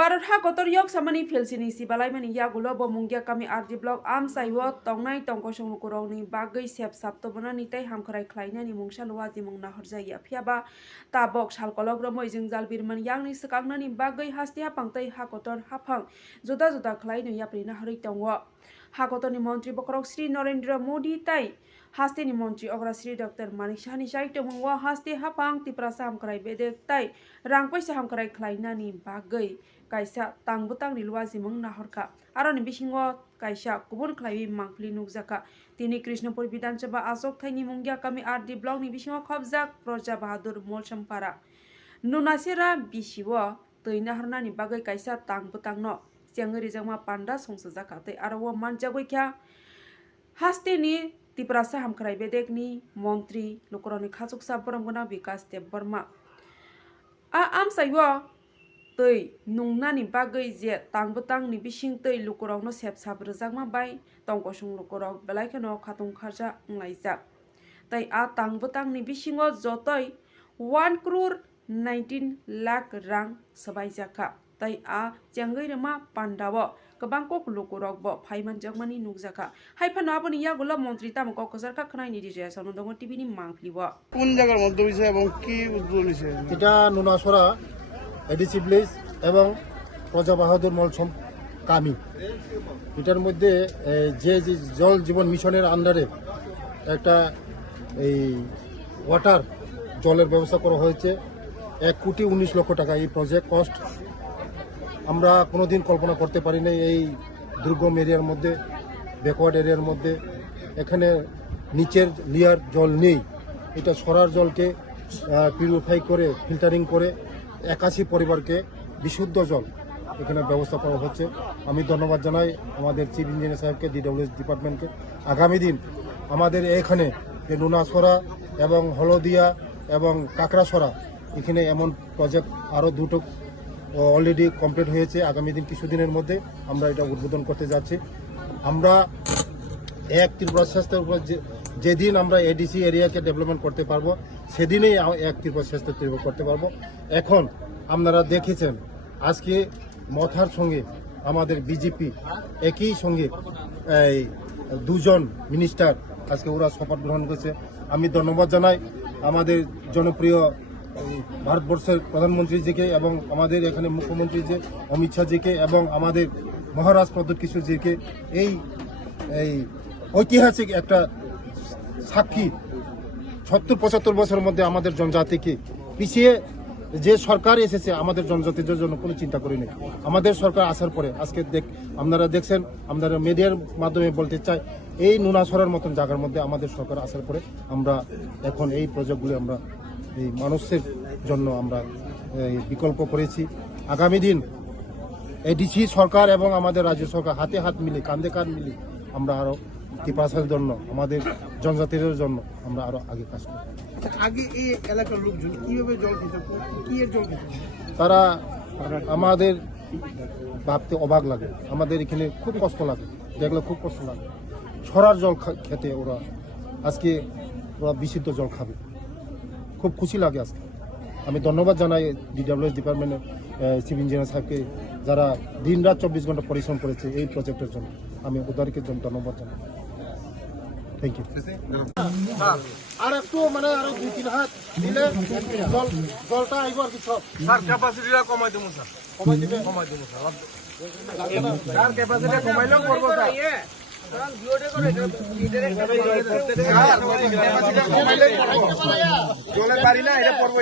Barat ha kotor yok samani filsini si balai mani ya gulo bo mungya kami RD block am saiwo tongnai tongko song kurong ni bagai sep sapto bana ni tai ham kharai khlaina ni mungsa luwa ji mungna horjaya phiaba ta bok sal kolog ro moi jingjal birman yang ni sakangna ni bagai hasti ha pangtai ha kotor ha phang juda juda khlaina ya prina hari tongwo ha kotor ni mantri bokrok Sri Narendra Modi tai haste ni mantri ogra Sri Dr. Manik Sahni sai tongwa haste ha phang tiprasa ham kharai bedek tai rang paisa ham kharai khlaina ni bagai kaisa tangbutang ni luwa jimung nahorka aro ni bisingo kaisa kubun khlaiwi mangpli nukjaka tini Krishnapur Bidhan Sabha Ashok Thaini mungya kami RD block ni bisingo khobjak Proja Bahadur Molsampara nunasira bisiwo toina harna ni bagai kaisa tangbutang no chengri jangma panda songsajaka tei aro wo manjagoi kya haste ni tiprasa hamkrai bedek ni mantri lokoroni khachuksa boromgona Vikas Dev Burma am saiwo tei nungnani bagai je tangbutang ni bising tei lukurok no sep sap rjakma bai tongkosung lukurok belai kheno khatung kharja nglaijak tei a tangbutang ni bisingo jotoi 1 crore 19 lakh rang sabaijaka tei a chengoi rema pandawo kobangko lukurok bo phaiman jakmani nukjaka haifano aboni yagulo মন্ত্রী tamko kosarka khnai ni rijaya sonodongo tv ni mangplibo কোন জায়গার মধ্যে হইছে এবং কি উদ্যোগ নিছে এটা নুনাসরা এডিসি ভিলেজ এবং প্রজা বাহাদুর মলসম কামি এটার মধ্যে যে জল জীবন মিশনের আন্ডারে একটা এই ওয়াটার জলের ব্যবস্থা করা হয়েছে 1,19 লক্ষ টাকা এই প্রজেক্ট কস্ট আমরা কোনোদিন কল্পনা করতে পারি না এই দুর্গম এরিয়ার মধ্যে ব্যাকওয়ার্ড এরিয়ার মধ্যে এখানে নিচের লেয়ার জল নেই এটা সরার জলকে পিউরিফাই করে ফিল্টারিং করে 81 পরিবারকে বিশুদ্ধ জল এখানে ব্যবস্থা করা হচ্ছে আমি ধন্যবাদ জানাই আমাদের চিফ ইঞ্জিনিয়ার সাহেবকে DWS ডিপার্টমেন্টকে আগামী দিন আমাদের এখানে যে নুনাসরা এবং হলদিয়া এবং কাকড়াছড়া এখানে এমন প্রজেক্ট আরও দুটো অলরেডি কমপ্লিট হয়েছে আগামী দিন কিছুদিনের মধ্যে আমরা এটা উদ্বোধন করতে যাচ্ছি আমরা এক ত্রিপুরা স্বাস্থ্যের উপর যেদিন আমরা এডিসি এরিয়াকে ডেভেলপমেন্ট করতে পারবো সেদিনেই এক ত্রিপুরা স্বাস্থ্য ডেভেলপ করতে পারবো এখন আপনারা দেখেছেন আজকে মথার সঙ্গে আমাদের বিজেপি একই সঙ্গে এই দুজন মিনিস্টার আজকে ওরা শপথ গ্রহণ করেছে আমি ধন্যবাদ জানাই আমাদের জনপ্রিয় ভারতবর্ষের প্রধানমন্ত্রীজিকে এবং আমাদের এখানে মুখ্যমন্ত্রী যে অমিত শাহজিকে এবং আমাদের মহারাজ প্রদ্যোৎ কিশোরজিকে এই ঐতিহাসিক একটা সাক্ষী 70-75 বছরের মধ্যে আমাদের জনজাতিকে পিছিয়ে যে সরকার এসেছে আমাদের জনজাতিদের জন্য কোনো চিন্তা করিনি আমাদের সরকার আসার পরে আজকে আপনারা দেখছেন আমরা মিডিয়ার মাধ্যমে বলতে চাই এই নুনাসরার মতন জায়গার মধ্যে আমাদের সরকার আসার পরে আমরা এখন এই প্রজেক্টগুলি আমরা এই মানুষের জন্য আমরা বিকল্প করেছি আগামী দিন এডিসি সরকার এবং আমাদের রাজ্য সরকার হাতে হাত মিলে কাঁধে কাঁধ মিলে আমরা আরো টিপাসার জন্য আমাদের জনজাতিদের জন্য আমরা আরো আগে কাজ করব আগে এই এলাকার লোকজন কিভাবে জল খেত কি এর জল খেত তারা আমাদের ভাবতে অবাক লাগে আমাদের এখানে খুব কষ্ট লাগে দেখলে খুব কষ্ট লাগে সরার জল খেতে ওরা আজকে ওরা বিশুদ্ধ জল খাবে খুব খুশি লাগে আজকে আমি ধন্যবাদ জানাই DWS ডিপার্টমেন্টের চিফ ইঞ্জিনিয়ার সাহেবকে যারা দিন রাত 24 ঘন্টা পরিশ্রম করেছে এই প্রজেক্টের জন্য আমি ওদেরকে জন্য ধন্যবাদ জানাই থ্যাংক ইউ আর একটু মানে আরো 2-3 হাত দিলে জলটা আইব আর কি সব স্যার ক্যাপাসিটিটা কমাই দেবো স্যার কমাই দিবে স্যার ক্যাপাসিটি কমাইলেও করবো স্যার জলের বাড়ি না এটা পড়বো